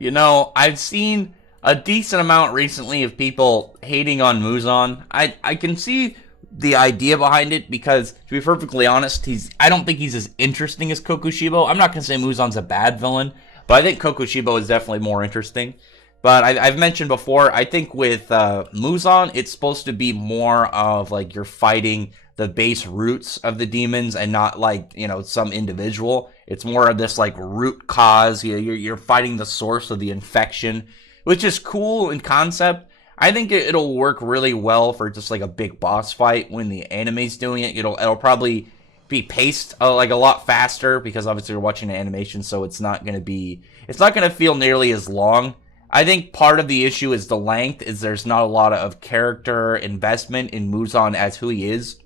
I've seen a decent amount recently of people hating on Muzan. I can see the idea behind it because, to be perfectly honest, I don't think he's as interesting as Kokushibo. I'm not gonna say Muzan's a bad villain, but I think Kokushibo is definitely more interesting. But I've mentioned before, I think with Muzan, it's supposed to be more of like you're fighting the base roots of the demons and not like, some individual. It's more of this like root cause. You're fighting the source of the infection, which is cool in concept. I think it'll work really well for just like a big boss fight when the anime's doing it. It'll probably be paced like a lot faster because obviously you're watching an animation, so it's not gonna feel nearly as long. I think part of the issue is the length, is there's not a lot of character investment in Muzan as who he is,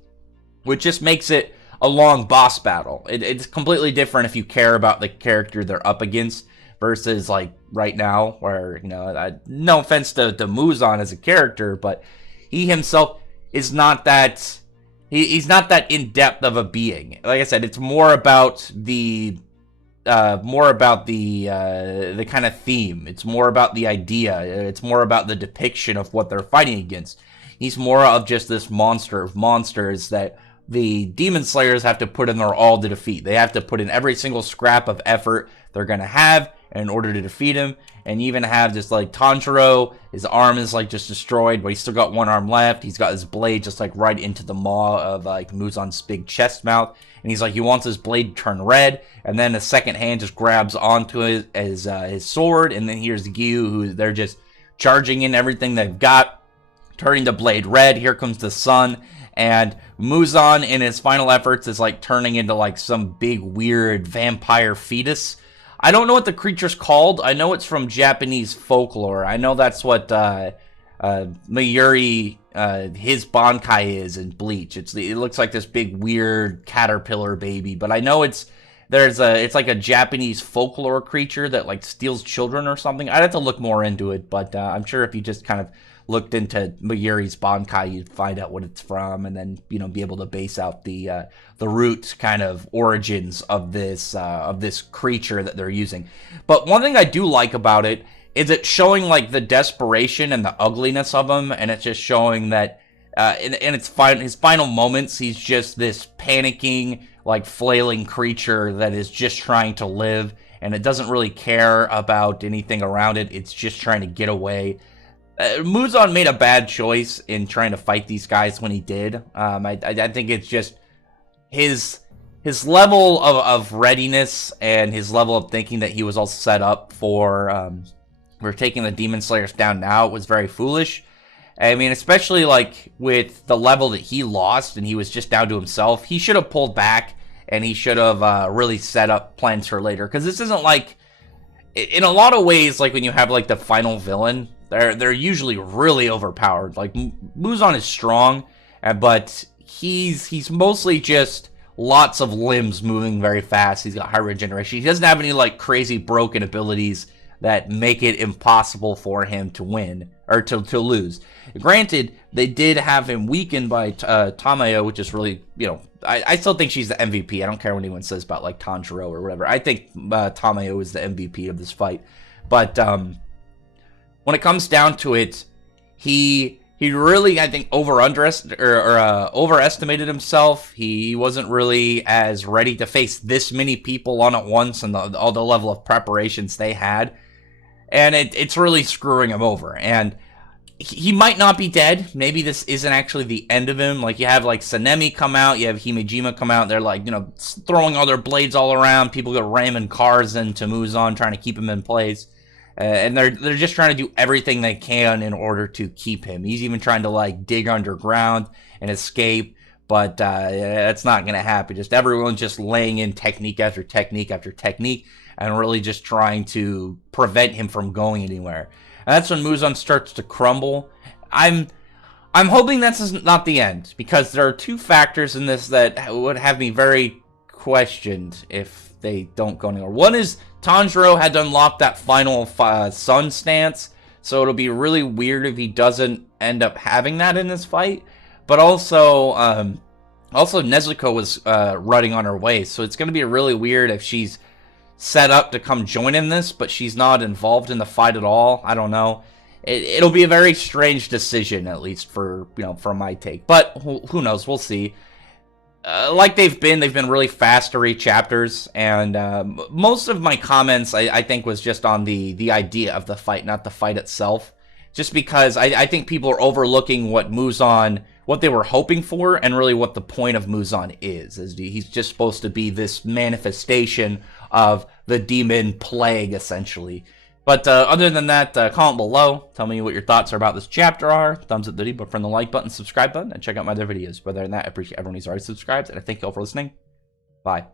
which just makes it a long boss battle. It's completely different if you care about the character they're up against versus like right now, where no offense to Muzan as a character, but he himself is not that he's not that in depth of a being. Like I said, it's more about the the kind of theme. It's more about the idea. It's more about the depiction of what they're fighting against. He's more of just this monster of monsters that the demon slayers have to put in their all to defeat. They have to put in every single scrap of effort they're gonna have in order to defeat him. And even have just like Tanjiro, his arm is like just destroyed, but he's still got one arm left. He's got his blade just like right into the maw of like Muzan's big chest mouth, and he's like, he wants his blade to turn red, and then the second hand just grabs onto his sword, and then here's Gyu, who they're just charging in everything they've got, turning the blade red. Here comes the sun, and Muzan in his final efforts is like turning into like some big weird vampire fetus. I don't know what the creature's called. I know it's from Japanese folklore. I know that's what Mayuri, his Bankai is in Bleach. It looks like this big weird caterpillar baby, but I know it's like a Japanese folklore creature that like steals children or something. I'd have to look more into it, but I'm sure if you just kind of looked into Mayuri's Bankai, you'd find out what it's from, and then be able to base out the root kind of origins of this creature that they're using. But one thing I do like about it is it's showing like the desperation and the ugliness of him, and it's just showing that in his final moments, he's just this panicking, like flailing creature that is just trying to live, and it doesn't really care about anything around it. It's just trying to get away. Muzan made a bad choice in trying to fight these guys when he did. I think it's just his level of readiness and his level of thinking that he was all set up for taking the Demon Slayers down now was very foolish. I mean, especially like with the level that he lost and he was just down to himself, he should have pulled back and he should have really set up plans for later. Because this isn't like, in a lot of ways, like when you have like the final villain, they're usually really overpowered. Like Muzan is strong, but he's mostly just lots of limbs moving very fast. He's got high regeneration. He doesn't have any like crazy broken abilities that make it impossible for him to win or to lose. Granted, they did have him weakened by Tamayo, which is really, I still think she's the MVP. I don't care what anyone says about like Tanjiro or whatever. I think Tamayo is the MVP of this fight. But when it comes down to it, he really, I think, overestimated himself. He wasn't really as ready to face this many people on at once, and all the level of preparations they had. And it's really screwing him over. And he might not be dead. Maybe this isn't actually the end of him. Like, you have, like, Sanemi come out. You have Himejima come out. They're, like, throwing all their blades all around. People go ramming cars into Muzan, trying to keep him in place. And they're just trying to do everything they can in order to keep him. He's even trying to, like, dig underground and escape. But that's not going to happen. Just everyone's just laying in technique after technique after technique and really just trying to prevent him from going anywhere. And that's when Muzan starts to crumble. I'm hoping that's not the end, because there are two factors in this that would have me very questioned if they don't go anywhere. One is Tanjiro had to unlock that final sun stance, so it'll be really weird if he doesn't end up having that in this fight. But also Nezuko was running on her way, so it's going to be really weird if she's set up to come join in this, but she's not involved in the fight at all. I don't know. It'll be a very strange decision, at least for, from my take. But who knows? We'll see. Like they've been really fast to read chapters, and most of my comments, I think, was just on the idea of the fight, not the fight itself. Just because I think people are overlooking what Muzan, what they were hoping for, and really what the point of Muzan is he's just supposed to be this manifestation of the demon plague, essentially. But other than that, comment below. Tell me what your thoughts are about this chapter are. Thumbs up the video, but from the like button, subscribe button, and check out my other videos. But other than that, I appreciate everyone who's already subscribed, and I thank you all for listening. Bye.